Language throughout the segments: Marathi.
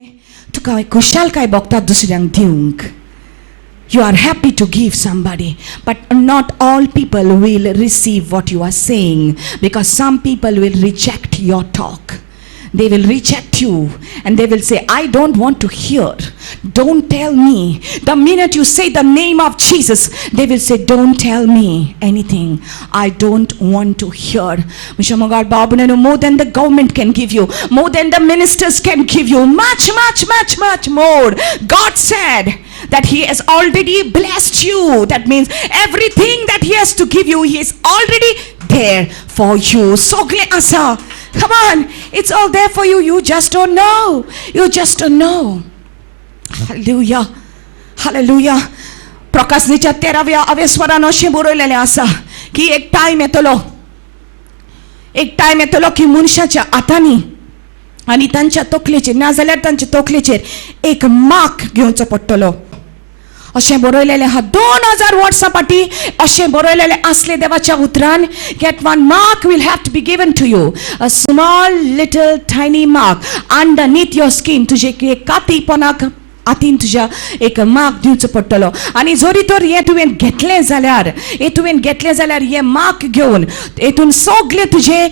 तुका कुशालकाय भोगता दुसऱ्यांक दिवंक. You are happy to give somebody, but not all people will receive what you are saying, because some people will reject your talk. They will reject you and they will say, I don't want to hear. Don't tell me. The minute you say the name of Jesus, they will say, don't tell me anything. I don't want to hear. More than the government can give you, more than the ministers can give you, much more. God said that He has already blessed you. That means everything that He has to give you, He is already there for you. Sogle asa. Come on, it's all there for you. You just don't know. You just don't know. Hallelujah. Hallelujah. प्रकाशनीच्या 13व्या अवेस्वरान अशें बरयलेलें आसा की एक टायम येतलो की मनशाच्या हातांनी आनी तांच्या तकलेचेर नाजाल्यार तांच्या तकलेचेर एक मार्क घेवचो पडटलो अशें बरयलेलें आहा. 2000 वर्सां फाटीं अशें बरयलेलें आसलें देवाच्या उतरान. Get one mark will have to be given to you, a small little tiny mark underneath your skin. तुजे कातीपणाक हातीन तुज्या एक मार्क दिवचो पडटलो. आनी जरी तर हें तुवें घेतलें जाल्यार हें मार्क घेवन हेतून सगळें तुजें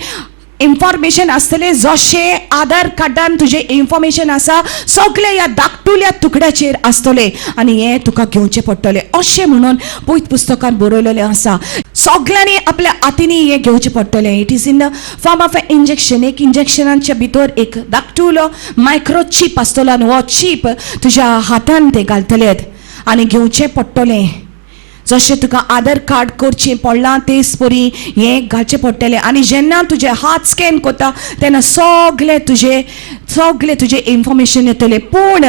इन्फॉर्मेशन आसतले. जशें आधार कार्डान तुजें इन्फॉर्मेशन आसा सगळें ह्या धाकटुल्या तुकड्याचेर आसतलें आनी हें तुका घेवचें पडटलें अशें म्हणून पयत पुस्तकान बरयलेलें आसा. सगळ्यांनी आपल्या हातींनी हें घेवचें पडटलें. It is in the form of a injection. एक इंजेक्शनाच्या भितर एक धाकटुलो मायक्रोचीप आसतलो आनी हो चीप तुज्या हातान ते घालतलेत आनी घेवचें पडटलें. जशें तुका आधार कार्ड करचें पडलां तेच परी हें घालचें पडटलें. आनी जेन्ना तुजे हात स्कॅन करता तेन्ना सगळें तुजें इन्फॉर्मेशन येतलें. पूण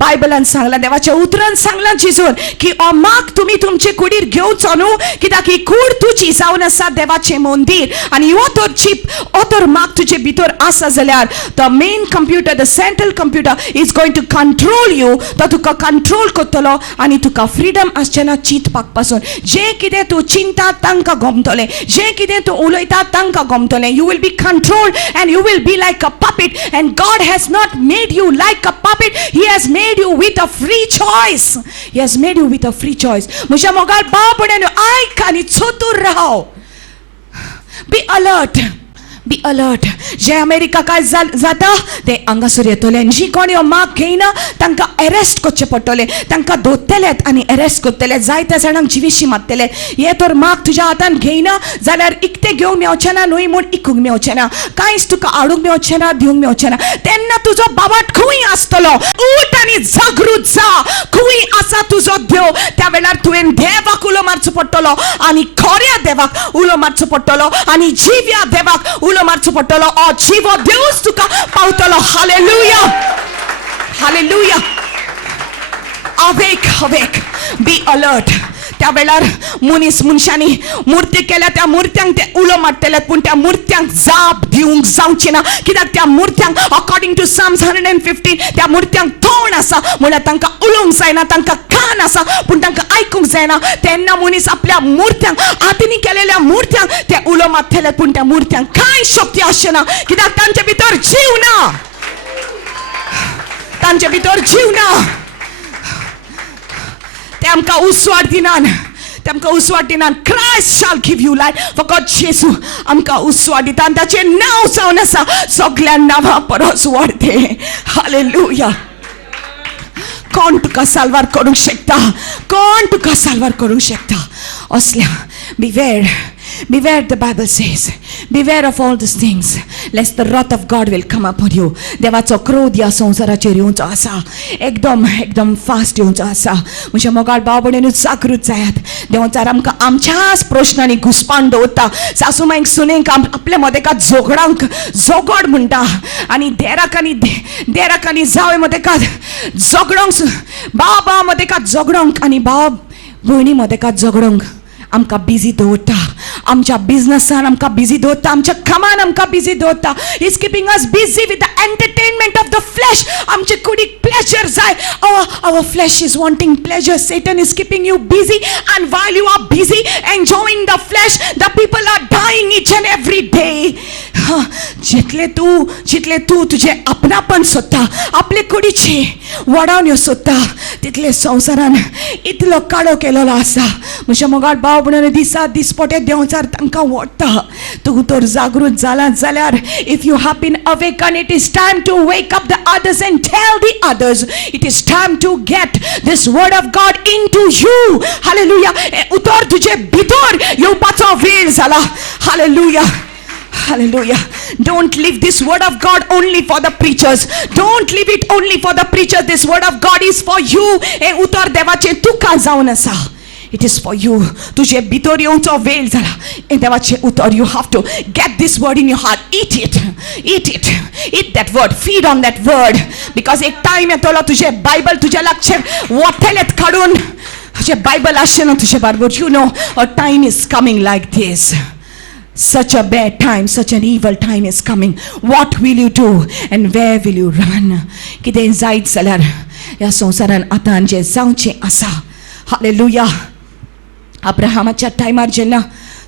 बायबलान सांगलां, देवाच्या उतरान सांगलां जिजून की हो मार्क तुमी तुमचे कुडीर घेवचो न्हू, कित्याक ही कूड तुजी जावन आसा देवाचें मंदीर. आनी हो तर चीप, हो तर मार्क तुजे भितर आसा जाल्यार the main computer, the central computer is going to control you. तो तुका कंट्रोल करतलो आनी तुका फ्रीडम आसचें ना चिंतपाक पासून. जें कितें तूं चिंता तांकां गमतलें, जें कितें तूं उलयता तांकां गमतलें. You will be controlled and you will be like a puppet. And God has not made you like a puppet. He has made you with a free choice. He has made you with a free choice. म्हज्या मोगाल बाबड्यानो आयक आनी चतुर राव. Be alert. Be alert. जे अमेरिका काय जाता ते हांगासर येतले. जी कोणी हो मार्क घेयना तांकां अरेस्ट करचें पडटलें. तांकां धरतलेत आनी अरेस्ट करतले. जायत्या जाणांक जिवीशी मारतले. हे तर मार्क तुज्या हातान घेयना जाल्यार इकतें घेवंक मेवचें ना, न्हय म्हूण इकूंक मेवचें ना, कांयच तुका हाडूंक मेवचें ना, दिवंक मेवचें ना. तेन्ना तुजो बाबाट खंय आसतलो. उठ आनी जागृत जा. खंय आसा तुजो देव. त्या वेळार तुवें देवाक उलो मारचो पडटलो आनी खऱ्या देवाक उलो मारचो पडटलो आनी जिव्या देवाक उलो मारचो पडटलो. जिवो देवच तुका पावतलो. Hallelujah. Hallelujah. Awake. Be alert. त्या वेळार मनशांनी मुर्ती केल्या त्या मुर्त्यांक ते उलो मारतलेत पूण त्या मुर्त्यांक जाप दिवंक जावची ना. कित्याक त्या मुर्त्यांक अकॉर्डिंग टू Psalms 115 त्या मुर्त्यांक तोंड आसा म्हळ्यार तांकां उलोवंक जायना, तांकां कान आसा पूण तांकां आयकूंक जायना. तेन्ना मनीस आपल्या मुर्त्यांक, हातींनी केलेल्या मुर्त्यांक ते उलो मारतलेत पूण त्या मुर्त्यांक कांय शक्ती आसना. कित्याक तांचे भितर जीव ना. तांचे भितर जीव ना. ते आमकां Uswad दिनान. Christ shall give you life. फकत जेसू आमकां उसवाड दिता आनी ताचें नांव जावन आसा सगळ्या नांवां परस व्हडलें. हालेलुया. कोण तुका साल्वार करूंक शकता? कोण तुका साल्वार करूंक शकता? असल्या beware, the Bible says, beware of all these things lest the wrath of God will come upon you. देवाचो क्रोध ह्या संवसाराचेर येवचो आसा. एकदम फास्ट येवचो आसा. म्हज्या मोगाळ भाव भयणींनो जागृत जायात. देवाचार आमकां आमच्याच प्रश्नांनी घुस्पावन दवरता. सासूमांयक सुनेक आपल्या मदेकात झगडांक झगड म्हणटा आनी देराक आनी जावय मदेकात झगडोंक, बाबा मदेकात झगडोंक आनी भाव भयणी मदेकात झगडोंक आमकां बिजी दवरता. आमच्या बिझनेसान आमकां बिझी दवरता, आमच्या कामान आमकां बिझी दवरता. He is keeping us busy with the entertainment of the flash. आमचे कुडीक प्लेजर जाय. our flesh is wanting pleasure. Satan is keeping you busy, and while you are busy enjoying the flesh, the people are dying each and every day. जितले तू तुझे आपणापण सोदता, आपले कुडीचे वाडोवन सोदता, तितले संवसारान इतलो काळो केलेलो आसा. म्हज्या मोगाळ भाव भयण दिसा दिसपटे देंवचार तांकां ओडटा. तूं तर जागृत जाला जाल्यार, if you have been awakened, it is time to wake up the others and tell the others. It is time to get this word of God into you. Hallelujah. उतर तुझे भितर येवपाचो वेळ जाला. Hallelujah. Hallelujah. Don't leave this word of God only for the preachers. Don't leave it only for the preachers. This word of God is for you. हे उतर देवाचे तुका जावन आसा. It is for you. तुझे भितर येवचो वेळ जाला. हे देवाचे उतर. You have to get this word in your heart. Eat it. Eat it. Eat that word. Feed on that word. Because एक टाइम येतलो तुझे बायबल तुझ्या लागचे वॉटेलेत काडून तुझे बायबल आसचें तुझे बरोबर. You know a time is coming like this. Such a bad time, such an evil time is coming. What will you do and where will you run? कितें जायत जाल्यार ह्या संवसारान आतां जें जावचें आसा. हालेलुया. अब्राहमाच्या टायमार जेन्ना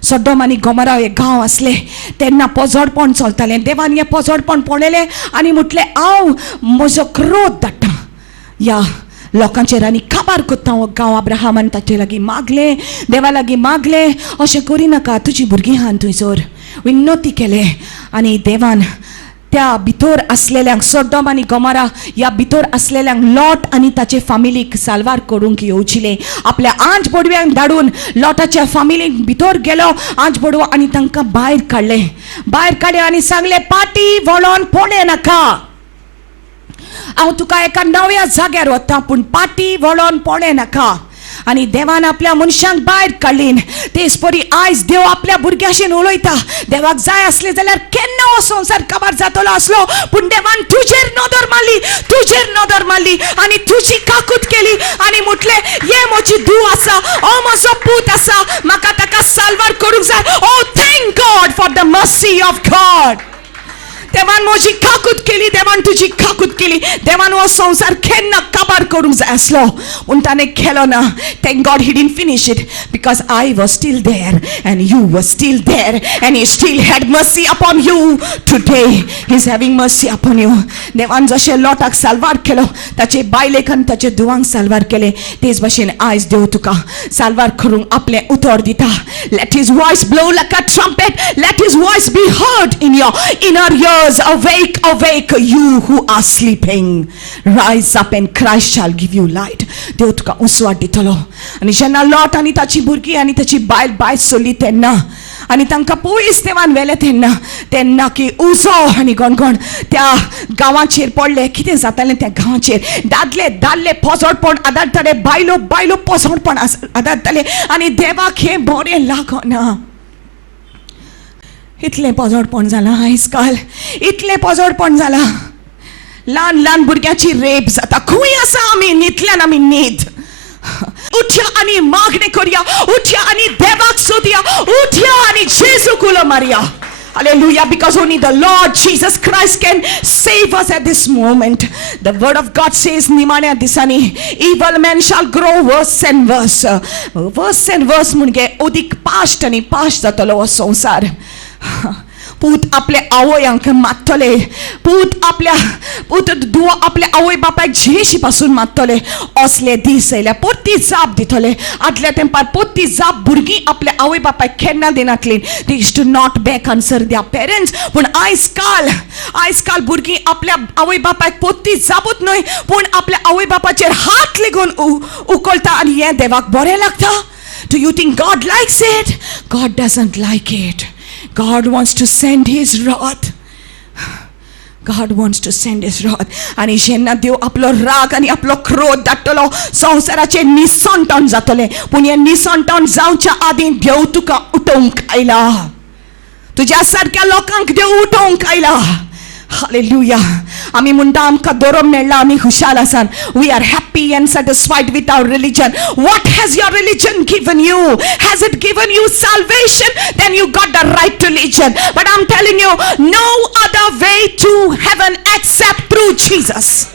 सदोम आनी गोमोरा हे गांव आसले तेन्ना पोजोडपण चलतालें. देवान हें पोजोडपण पळयलें आनी म्हटलें हांव म्हजो क्रोध धाडटा ह्या लोकांचेर आनी काबार कोत्ता हो गांव. अब्राहमान ताचे लागीं मागलें, देवा लागीं मागलें, अशें करिनाका, तुजीं भुरगीं आहात थंयसर. विनंती केलें आनी देवान त्या भितर आसलेल्यांक, सदोम आनी गोमोरा ह्या भितर आसलेल्यांक लॉट आनी ताचे फॅमिलीक साल्वार करूंक येवजिलें. आपल्या आंच बोडव्यांक धाडून लॉटाच्या फॅमिलीक भितर गेलो आंच बोडवो आनी तांकां भायर काडलें आनी सांगलें पाटी वळोन पोणे नाका. हांव तुका एका नव्या जाग्यार वता पूण पाटी वळोन पोणे नाका. आनी देवान आपल्या मनशांक भायर काडलीं. तेच परी आयज देव आपल्या भुरग्याशीन उलयता. देवाक जाय आसलें जाल्यार केन्ना हो संवसार काबार जातलो आसलो पूण देवान तुजेर नदर मारली आनी तुजी काकूट केली आनी म्हटलें ये म्हजी धूव आसा, हो म्हजो पूत आसा, म्हाका ताका साल्वार करूंक जाय. Oh thank God for the mercy of God. देवान म्हजी काकूट केली, देवान तुजी काकूट केली. देवान हो संवसार केन्ना काबार करूंक जाय आसलो पूण ताणें केलो ना. Thank God he didn't finish it because I was steel there and you was steel there and he steel had mercy upon you. Today he is having mercy upon you. देवान जशें लॉटाक साल्वार केलो ताचे बायलेक आनी ताचे धुवांक साल्वार केलें तेच भाशेन आयज देव तुका साल्वार करूंक आपलें उतर दिता. Late his voice blow like a trumpet. Late his voice be heard in your inner years. Awake, awake, you who are sleeping. Rise up and Christ shall give you light. देव तुका उसवाट दितलो. आनी जेन्ना लॉट आनी ताची भुरगीं आनी ताची बायल भायर सरली तेन्ना आनी तांकां पयस देवान व्हेलें तेन्ना की उजो आनी गणगण त्या गांवाचेर पडलें. कितें जातालें त्या गांवाचेर? दादले पोजोडपण आदारताले, बायलो पोजोडपण आदारताले आनी देवाक हें बरें लागना. इतलें पोजोडपण जालां आयज काल. इतलें पोजोडपण जालां. ल्हान भुरग्याची रेप जाता. खंय आसा आमी? न्हिदल्यान आमी न्हीद. उठया आनी मागणी करया. उठया आनी देवाक सोदया. उठया आनी जेजूक उलो मारया. Hallelujah, because only the Lord Jesus Christ can save us at this moment. The word of God says, Nimanya disani, evil men shall grow worse and worse. Worse and worse म्हणजे ओदीक पास्ट आनी पास्ट जातलो हो संवसार. पूत आपल्या आवयांक मारतले. पूत आपल्या आवय बापायक जेशी पासून मारतले. असले दीस येयल्या. पोत्ती जाप दितले. आदल्या तेंपार पोत्ती जाप भुरगीं आपल्या आवय बापायक केन्ना दिनातलीं. They used to not back answer their parents. पूण आयज काल भुरगीं आपल्या आवय बापायक पोत्ती जापूच न्हय पूण आपल्या आवय बापाचेर हात लेगून उखलता आनी हें देवाक बरें लागता. Do you think God likes it? God doesn't like it. God wants to send his wrath. God wants to send his wrath. आनी जेन्ना देव आपलो राग आनी आपलो क्रोध धाडटलो संवसाराचेर निसंतन जातलें. पूण हें निसंतन जावच्या आदीं देव तुका उठोवंक आयला. तुज्या सारक्या लोकांक देव उठोवंक आयला. हालेलुया. आमी म्हणटा आमकां दोरोम मेळ्ळा, आमी खुशाल आसात. We are happy happy and satisfied with our religion. What has your religion given you? Has it given you salvation? Then you got the right religion. But I'm telling you, no other way to heaven except through Jesus.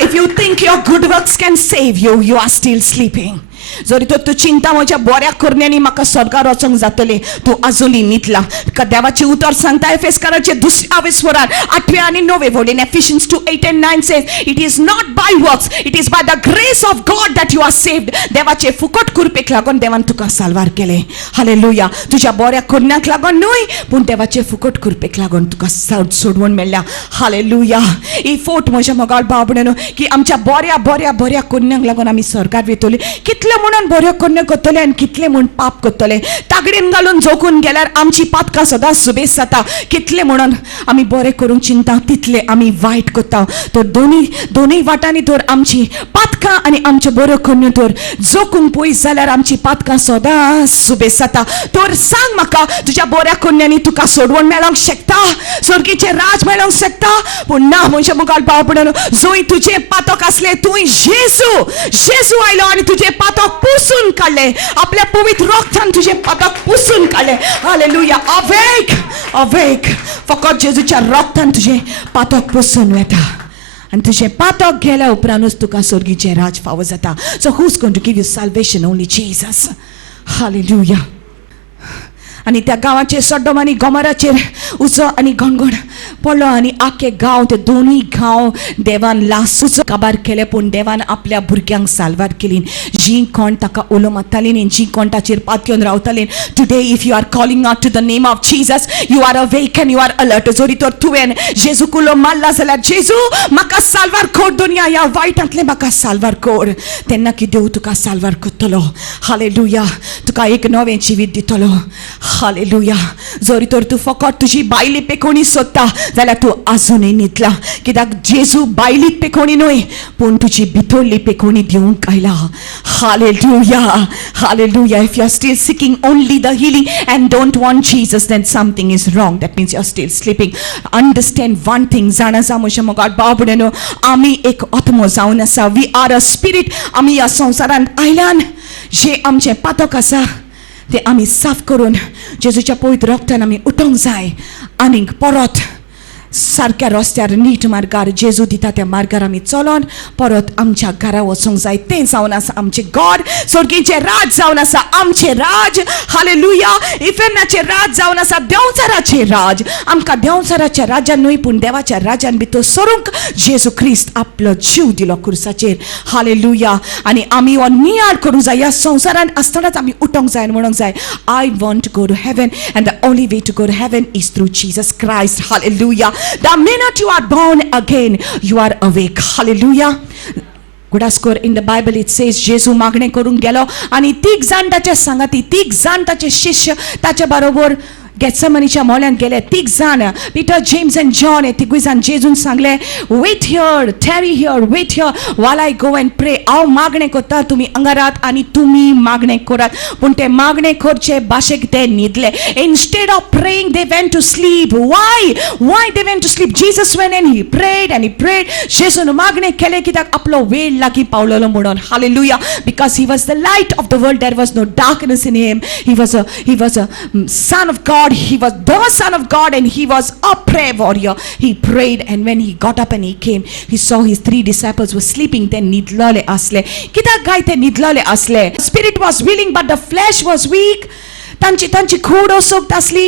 If you think your good works can save you, you are still sleeping. जरी तो तू चिंता म्हज्या बऱ्या करण्यानी म्हाका स्वर्गार वचोंक जातलें, तूं आजुनी न्हिदला. देवाचें उतर सांगता एफेसकाराचे 2 वरान 8 आनी 9 वोडीन Ephesians 2:8 and 9 says, it is not by works, it is by the grace of God that you are saved. देवाचे फुकट कृपेक लागून देवान तुका साल्वार केले. हालेलुया. तुज्या बऱ्या करण्याक लागून न्हय, पूण देवाचे फुकट कृपेक लागून तुका सोडवून मेळ्ळ्या. हालेलुया. ही फोट म्हज्या मोगाळ भाव भयणीनो, की आमच्या बऱ्या बऱ्या बऱ्या करण्याक लागून आमी स्वर्गार वयतली. कितले म्हणून बऱ्यो कन्या करतले आनी कितले म्हूण पाप करतले. तागडीन घालून जोखून गेल्यार आमची पातकां सदां सुबेज जाता. कितले म्हणून आमी बरें करूंक चिंता, तितले आमी वायट करता. तर दोनूय वाटांनी तर आमची पातकां आनी आमच्यो बऱ्यो कन्यो तर जोखूंक पयस जाल्यार आमची पातकां सदां सुबेज जाता. तर सांग म्हाका, तुज्या बऱ्या कन्यांनी तुका सोडवून मेळोंक शकता, स्वर्गीचें राज मेळोंक शकता? पूण ना म्हणजे मुखार भाव भयणीनो, जंय तुजे पातक आसले थंय जेजू आयलो आनी तुजे पातक पुसून काढले. आपल्या पवित्र रक्तान तुझे पातक पुसून काढले. हालेलुया. अवेक फकत जेजूच्या रक्तान तुझे पातक पुसून वता आणि तुझे पातक गेल्या उपरांतूच तुका स्वर्गीचे राज फावो जाता. So who is going to give you salvation? Only Jesus. Hallelujah. आणि त्या गावाचे सड्डम आणि गोमराचेर उजो आणि गणगण पडलो आणि आखे गांव, ते दोन्ही गांव देवान लासूच काबार केले. पूण देवान आपल्या भुरग्यांक साल्वार केली. जी कोण ताका उलो मारताली न्ही, जी कोण ताचेर पातयेवन रावताली, today if you are calling out to the name of Jesus, you are awake and you are alert. जरी तर तुवें जेजूक उलो मारला जाल्यार, जेजू म्हाका साल्वार कर, दुनिया ह्या वायटांतले म्हाका साल्वार कर, तेन्ना की देव तुका साल्वार करतलो. हालेलुया. तुका एक नवें जिवीत दितलो. हालेलुया. जरी तर तू फकत तुजी बायली पेकोणी सोदता जाल्यार तू आजुनूय न्हिदला. कित्याक जेजू बायलीत पेकोणी न्हय, पूण तुजी भितरली पेकोणी दिवंक आयला. Hallelujah. Hallelujah. If you are still seeking only the healing and don't want Jesus, then something is wrong. That means you are still sleeping. Understand one thing. जाणा जा म्हज्या मोगाळ भाव भयणीनो, आमी एक आत्मो जावन आसा. We are a spirit. आमी ह्या संवसारांत आयल्यान जे आमचे पातक आसा ते आमी साफ करून जेजूच्या पवित्र रक्तान आमी उठोंक जाय आनी परत सारक्या रस्त्यार नीट मार्गार जेजू दिता त्या मार्गार आमी चलोन परत आमच्या घरा वचोंक जाय. तें जावन आसा आमचे गॉड. स्वर्गीचे राज जावन आसा आमचे राज. हालेलुया. इफेनाचे राज जावन आसा देंवचाराचे राज. आमकां देंवचाराच्या राजान न्हय, पूण देवाच्या राजान भितर सरूंक जेजू क्रिस्त आपलो जीव दिलो क्रुसाचेर. हालेलुया. आनी आमी हो नियाळ करूंक जाय. ह्या संवसारांत आसतनाच आमी उठोंक जाय आनी म्हणूंक जाय, I want to go to heaven and the only way to go to heaven is through Jesus Christ. Hallelujah. The minute you are born again, you are awake. Hallelujah. गुडास्कोर in the Bible it says, जेजू मागणे करून गेलो आणि 3 जाण ताचे सांगाती, 3 जाण ताचे शिष्य ताच्या बरोबर गेत्सेमनीच्या मोल्यान गेले. 3 जाण, पीटर, जेम्स एंड जॉन, हे 3 जाण जेजून सांगले, wait here, tarry here, wait here while I go and pray. हांव मागणे करता, तुमी हांगारात आनी तुमी मागणे करात. पूण ते मागणे करचे भाशेक ते न्हिदले. Instead of praying, they went to sleep. Why they went to sleep? Jesus went and he prayed. जेजून मागणे केले कित्याक आपलो वेळ लागी पावलेलो म्हणून. Hallelujah. Because he was the light of the world, there was no darkness in him. He was a son of God. He was the son of God and he was a prayer warrior. He prayed, and when he got up and he came, he saw his 3 disciples were sleeping. Then nidlale asle. Kitak gai te nidlale asle. Spirit was willing but the flesh was weak. Tanchi kudo soktasli.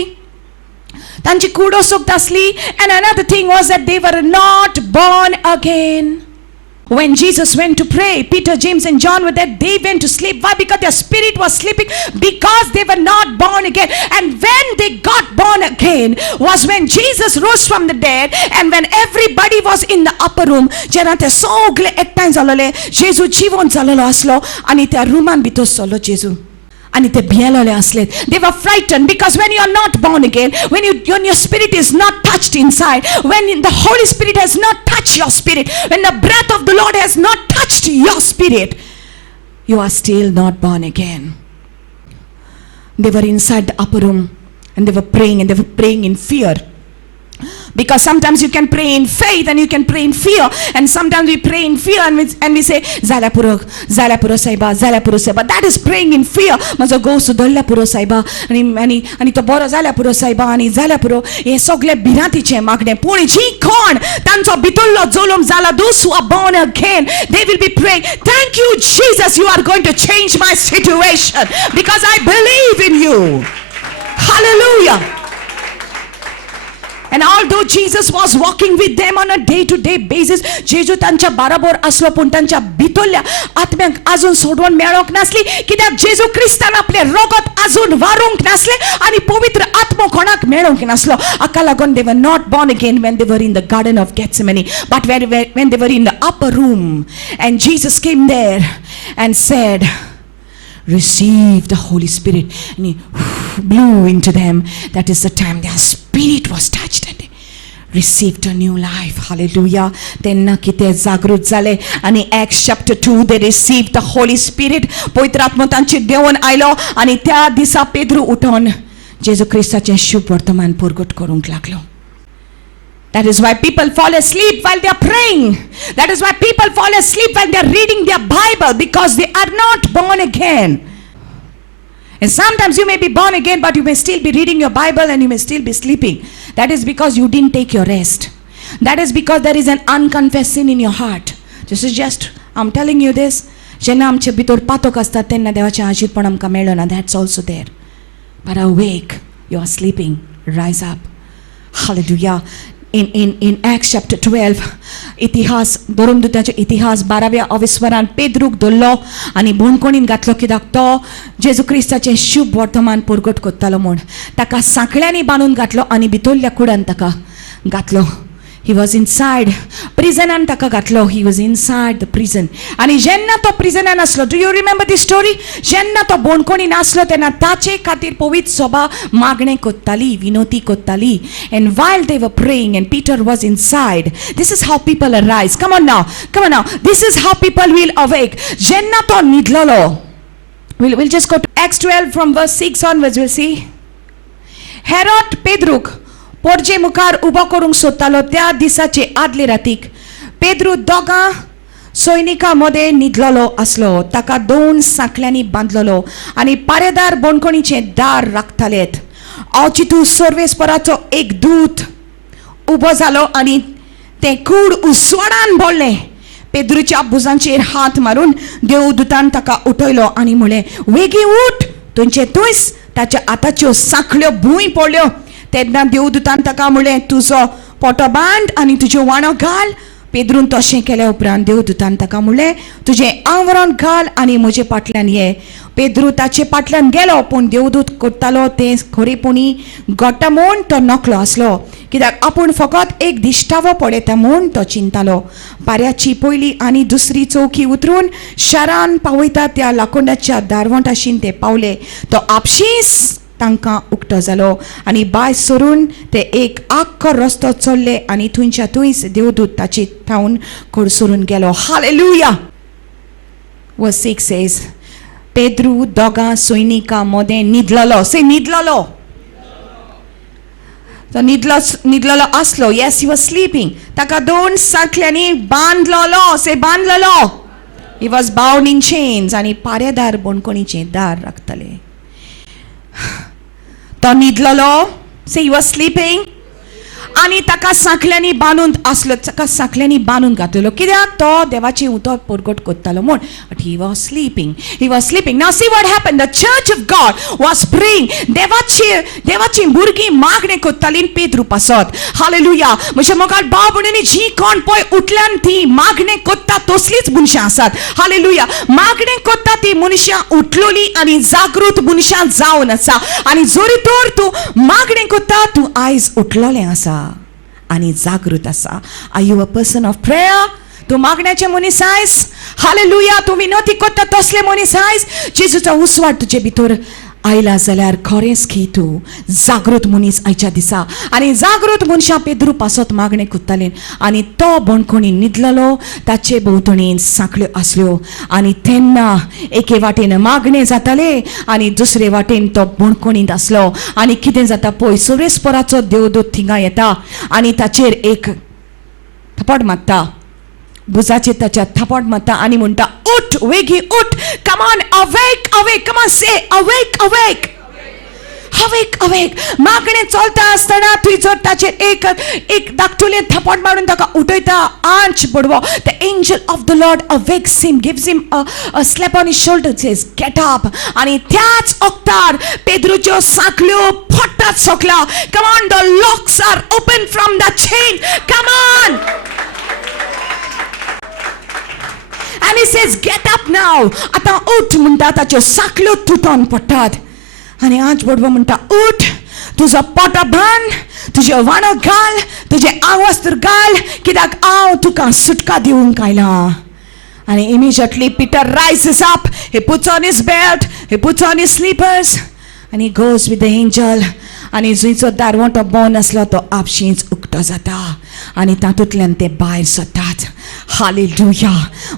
And another thing was that they were not born again. When Jesus went to pray, Peter, James and John were there. They went to sleep. Why? Because their spirit was sleeping, because they were not born again. And when they got born again was when Jesus rose from the dead, and when everybody was in the upper room. जेन्ना ते सगळे एकठांय जालोले, जेजू जिवंत जालोलो आसलो आनी त्या रुमान भितर सरलो जेजू. आणि ते भियेलोले असले. They were frightened because when you are not born again, when your spirit is not touched inside, when the Holy Spirit has not touched your spirit, when the breath of the Lord has not touched your spirit, you are still not born again. They were inside the upper room and they were praying in fear. Because sometimes you can pray in faith and you can pray in fear, and sometimes we pray in fear and we say zala puro saiba. That is praying in fear. Mazo go sudalla puro saiba ani to boro zala puro saiba ani zala puro हे सगळे भिरांतीचे मागणे. पूण जी कोण तांचो भितरलो जोलम जाला, those who are born again, they will be praying, thank you Jesus, you are going to change my situation because I believe in you. Hallelujah. And although Jesus was walking with them on a day-to-day basis, जेजू तांच्या बरोबर असलो पूण तांच्या भितरल्या आत्म्याक अजून सोडवण मेळोंक नासली, कित्याक जेजू क्रिस्तान आपले रगत अजून वारूंक नासले आनी पवित्र आत्मो कोणाक मेळोंक नासलो. हाका लागून they were not born again when they were in the garden of Gethsemane, but when they were in the upper room, and Jesus came there and said, receive the Holy Spirit, and he blew into them. That is the time their spirit was touched and they received a new life. Hallelujah. त्यांना कितें जागृत जाले आणि Acts chapter 2 they received the Holy Spirit. पवित्र आत्मो तांचे देवून आयलो आणि त्या दिसा पेद्रू उठोन जेजू क्रिस्ताचें शुभ वर्तमान परगट करूंक लागलो. That is why people fall asleep while they are praying. That is why people fall asleep when they are reading their Bible, because they are not born again. And sometimes you may be born again, but you may still be reading your Bible and you may still be sleeping. That is because you didn't take your rest. That is because there is an unconfessed sin in your heart. This is just, I'm telling you this. जेन्ना आमचे भितर पातक आसता तेन्ना देवाचें आशीर्वाद आमकां मेळ्ळो ना. That's also there. But awake, you are sleeping. Rise up. Hallelujah. In Acts chapter 12, इतिहास धर्मदूताचो इतिहास 12व्या अविस्वरान पेद्रूक धरलो आनी बोणकोणीन घातलो, कित्याक तो जेजू क्रिस्ताचें शुभ वर्तमान परगट करतालो म्हूण. ताका सांखळ्यांनी बांदून घातलो आनी भितरल्या कुडान ताका घातलो. He was inside prisonan taka gatlo. He was inside the prison. Ani jenna to prisonan aslo. Do you remember this story? Jenna to bonkoni naslo tena tache katir povit soba magne kottali, vinoti kottali. And while they were praying and Peter was inside, this is how people arise. Come on now. Come on now. This is how people will awake. Jenna to nidlolo. We'll just go to Acts 12 from verse 6 onwards. We'll see. Herod Pedruk. पोरजे मुखार उबो करूंक सोदतालो त्या दिसाचे आदले रातीक पेद्रू दोगा सैनिकां मदें न्हिदलेलो आसलो. ताका 2 सांखल्यांनी बांदलेलो आनी पारेदार बोणकोणीचे दार राखतालेत. अवचितू सर्वेस्पराचो एक दूत उबो जालो आनी तें कूड उसवाडान बोडलें. पेद्रूच्या भुजांचेर हात मारून देवदूतान ताका उठयलो आनी म्हळें, वेगी उठ. थंयचे थंयच ताच्या हाताच्यो सांखल्यो भूंय पडल्यो. तेन्ना देवदूतान ताका म्हळें, तुजो पोटो बांद आनी तुज्यो वाणो घाल. पेद्रून तशें केल्या उपरांत देवदूतान ताका म्हळें, तुजें आवरण घाल आनी म्हजे फाटल्यान ये. पेद्रू ताचे फाटल्यान गेलो, पूण देवदूत करतालो तें खरेपणी घडटा म्हूण तो नकलो आसलो, कित्याक आपूण फकत एक दिश्टावो पळयता म्हूण तो चिंतालो. पाऱ्याची पयली आनी दुसरी चौकी उतरून शारान पावयता त्या लाकोंडाच्या दारवंटाशीन ते पावले. तो आपशींच तांकां उक्तो जालो आनी भायर सरून ते एक आख्खो रस्तो चल्ले आनी थंयच्या थंयच देवदूत ताचे ठावन कडसरून गेलो. हालेलुया. Verse 6 says, पेद्रू दोगां सैनिकां मदें न्हिदलेलो. से न्हिदलेलो. तो न्हिदलेलो आसलो. Yes, he was sleeping. ताका 2 सांखल्यांनी बांदलेलो. से बांदलेलो. He was bound in chains आनी पारेदार बोणकोणीचें दार राखताले. तो न्हिदलेलो. से he was sleeping. आनी ताका सांखल्यांनी बांदून आसलो. ताका सांखल्यांनी बांदून घातलेलो, कित्याक तो देवाची उतर परगट करतालो म्हूण. But he was sleeping. He was sleeping. Now see what happened. The church of God was praying. देवाची भुरगीं मागणी करतालीं पेद्रू पासत. हालेलुया. म्हज्या मोगाल भाव भयणी, जी कोण पळय उठल्यान ती मागणी करता तसलीच मनशां आसात. हालेलुया. मागणी करता ती मनशां उठलोली आनी जागृत मनशां जावन आसा. आनी जरी तर तूं मागणी करता, तूं आयज उठलोलें आसा आणि जागृत आसा. Are you a person of prayer? तूं मागण्याचे मनीस आयज? हालेलुया. तूं विनोती करता तसले मनीस आयज? जेजूचो उसवाड तुजे भितर आयला जाल्यार खरेंच की तूं जागृत मनीस आयच्या दिसा. आनी जागृत मनशां पेद्रू पासत मागणें कोत्तालीं आनी तो बणकोणी न्हिदलेलो, ताचे भोंवतणी सांखळ्यो आसल्यो आनी तेन्ना एके वाटेन मागणें जातालें आनी दुसरे वाटेन तो बणकोणीत आसलो. आनी कितें जाता पळय, सोरेस्पराचो देवदूत थिंगा येता आनी ताचेर एक थपड मारता, बुजाचेर ताच्या थपड मारता आनी म्हणटा, उठ वेगी उठ, come on awake awake, come on say awake awake awake awake. मागणें चलता आसतना तुवें जर ताचेर एक धाकटुलें थपड मारून ताका उठयता, आंच पडवो. The angel of the Lord awakes him, gives him a slap on his shoulder, says get up. आनी त्याच वक्तार पेद्रूच्यो सांखल्यो फट्टात सोकला. Come on, the locks are open from the chain, come on. And he says, get up now. आता उठ म्हणटा, ताच्यो सांखल्यो तुटोन पडटात आनी आंच बडवो म्हणटा, उठ, तुजो पोटो बांद, तुजे वाणो घाल, तुजे आवास्तर घाल, कित्याक हांव तुका सुटका दिवंक आयलां. आनी immediately Peter rises up, he puts on his belt, he puts on his slippers and he goes with the angel. आनी जुंयचो दारवटो बंद आसलो तो आपशींच उक्तो जाता आनी तातूंतल्यान ते भायर सरतात. हालेलुया.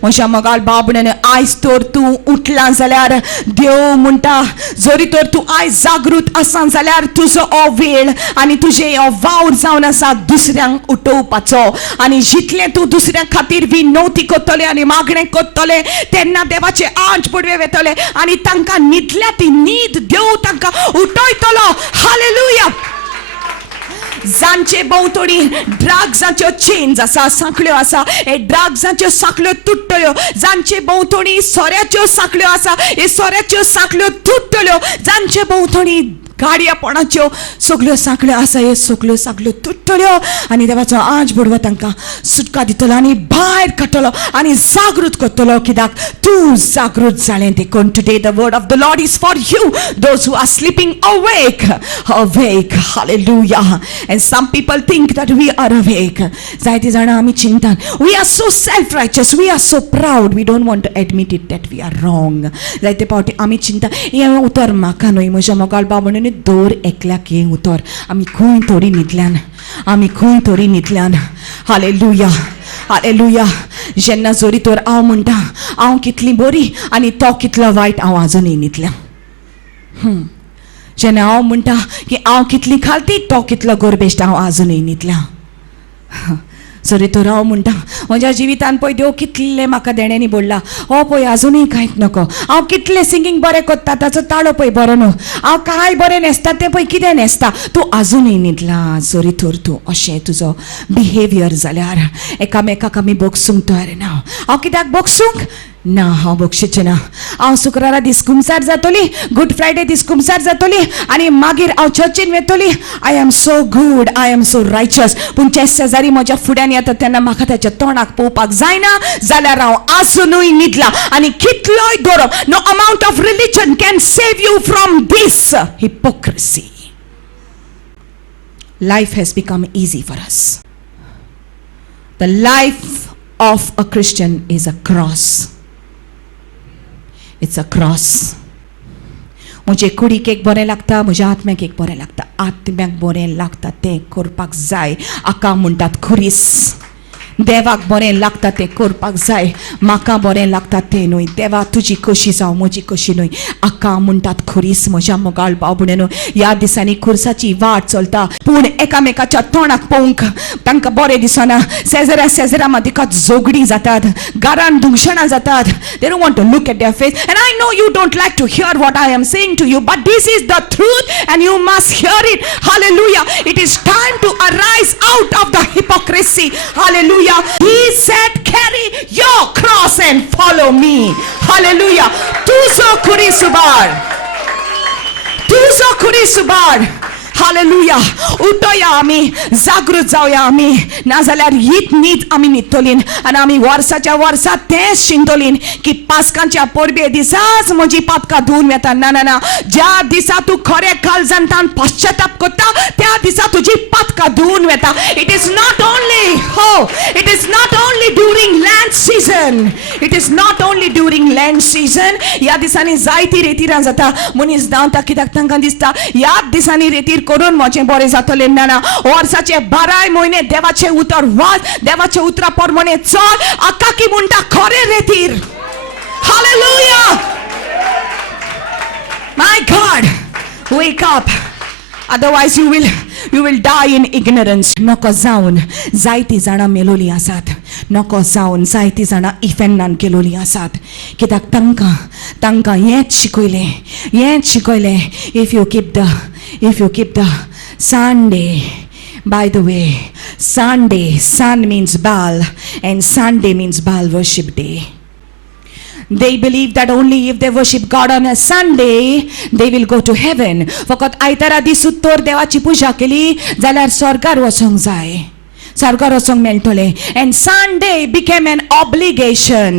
म्हज्या मोगाल बाबड्यान, आयज तर तूं उठला जाल्यार देव म्हणटा, जरी तर तूं आयज जागृत आसा जाल्यार तुजो हो वेळ आनी तुजे हो वावर जावन आसा दुसऱ्यांक उठोवपाचो. आनी जितलें तूं दुसऱ्या खातीर विनवती करतलें आनी मागणें करतलें तेन्ना देवाचे आंच पडवे वेतले आनी तांकां न्हिदल्या ती न्हीद देव तांकां उठयतलो. हालेलुया. जांचे भोंवतणी ड्रग्साच्यो चेन्स आसा, सांखल्यो आसा, हे ड्रग्साच्यो सांखल्यो तुट्टल्यो. जांचे भोंवतणी सोऱ्याच्यो सांखल्यो आसा, हे सोऱ्याच्यो सांखल्यो तुट्टल्यो. जांचे भोंवतणी गाडयापणाच्यो सगल्यो सांखल्यो आसा, ह्यो सगल्यो सांखल्यो तुट्टल्यो आनी देवाचो आंच बडवो तांकां सुटका दितलो आनी भायर काडटलो आनी जागृत करतलो. कित्याक तूं जागृत जालें देखून. Today the word of the Lord is for you, those who are sleeping awake awake. Hallelujah. And some people think that we are awake. जायतीं जाणां आमी चिंतान, we are so self righteous, we are so proud, we don't want to admit it that we are wrong. जायते फावटी आमी चिंता, हें उतर म्हाका न्हय, म्हज्या मोगाल बाबून दोर एकल्याक हें उतर. आमी खंय तरी न्हिदल्यान, आमी खंय तरी न्हिदल्यान. हालेलुया. हालेलुया. जेन्ना जोरी तर हांव म्हणटा हांव कितली बरी आनी तो कितलो वायट, हांव आजुनूय न्हिदल्या. जेन्ना हांव म्हणटा की हांव कितली खालती, तो कितलो गर्बेश्ट, हांव आजुनूय न्हिदल्या. जरी तर हांव म्हणटा म्हज्या जिवितान पळय देव कितले म्हाका देण्यानी बोडला, हो पळय आजुनूय कांयच नको. हांव कितलें सिंगींग बरें करता, ताचो ताळो पळय बरो न्हू, हांव काय बरें न्हेसता तें पळय कितें न्हेसता, तूं आजुनूय न्हिदला. जरी तर तूं अशें तुजो बिहेवियर जाल्यार एकामेकाक आमी बोगसूंक तयार ना. हांव कित्याक बोगसूंक ना, हांव बोगशीचें ना. हांव शुक्रारा दीस कुमसार जातली, गुड फ्रायडे दीस कुमसार जातली आनी मागीर हांव चर्चीन वेतली. I am so good, I am so righteous. पूण जे शेजारी म्हज्या फुड्यान येता तेन्ना म्हाका ताच्या तोंडाक पळोवपाक जायना जाल्यार हांव आजुनूय न्हिदला. आनी कितलोय धरप, no amount of religion can save you from these hypocrisy. Life has become easy for us. The life of a Christian is a cross. It's a cross. म्हजे कुडीक एक बरें लागता, म्हज्या आत्म्याक एक बरें लागता. आत्म्याक बरें लागता तें करपाक जाय. हाका म्हणटात खुरीस. देवाक बरें लागता तें करपाक जाय. म्हाका बरें लागता तें न्हय. देवा तुजी कशी जावं, म्हजी कशी न्हय. हाका म्हणटात खुरीस. म्हज्या मोगाळ बाबड्यानो, ह्या दिसांनी खुर्साची वाट चलता पूण एकामेकाच्या तोंडाक पळोवंक तांकां बरें दिसना. शेजऱ्या मदीं झगडी जातात, घरान दुंगशणां जातात. They don't want to look at their face. And I know you don't like to hear what I am saying to you, but this is the truth and you must hear it. Hallelujah. It is time to arise out of the hypocrisy. Hallelujah. He said, carry your cross and follow me. Hallelujah. Tuzo kuri subar. Tuzo kuri subar. Hallelujah. उठोया आमी, जागृत जावया आमी, नाजाल्यार हीच न्हीद आमी न्हिदतलीं आनी आमी वर्साच्या वर्सा तेंच चिंतलीं की पास्कांच्या परबे दिसाच म्हजी पातकां धुवन वेता. ना ना ना. ज्या दिसा तूं खरें काळजांतान पश्चाताप करता त्या दिसा तुजी पातकां धुवन वेता. इट इज नॉट ओनली हो No, it is not only during Lent season. It is not only during Lent season. ह्या दिसांनी जायती रेतीरां जाता. मनीस धांवता कित्याक तांकां दिसता ह्याच दिसांनी रेतीर करून म्हजें बरें जातलें ना. वर्साचे 12 म्हयने देवाचे उतर वाच, देवाचे उतरा प्रमाणे चल. आकाकी म्हणटा खरें रेतीर. Hallelujah! My God, wake up. Otherwise you will die in ignorance. Noko जावन जायती जाणां मेलोली आसात. नको जावन जायती जाणां इफेन्नान केलोली आसात. कित्याक तांकां हेंच शिकयलें. If you keep the Sunday. By the way, Sunday, sun means Baal and Sunday means Baal worship day. They believe that only if they worship God on a Sunday, they will go to heaven. फकत आयतारा दीस उत्तर देवाची पुजा केली जाल्यार स्वर्गार वचोंक जाय. स्वर्गार वचोंक मेळटलें. And Sunday became an obligation.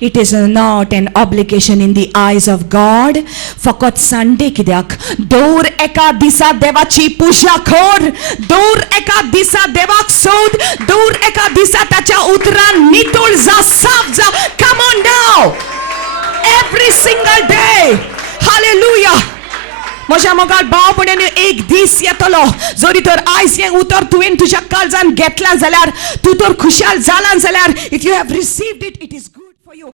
It is not an obligation in the eyes of God. फकत Sunday कित्याक दर एका दिसा देवाची पुजा कर, दर एका दिसा देवाक सोद, दर एका दिसा ताच्या उतरान नितळ जा, साफ जा. Come on now. Every single day. Hallelujah. म्हज्या मोगाळ भावपणान एक दीस येतलो जरी तर आयज हें उतर तुवें तुज्या काळजान घेतलां जाल्यार तूं तर खुशाल जालां जाल्यार if you have received it it is good for you.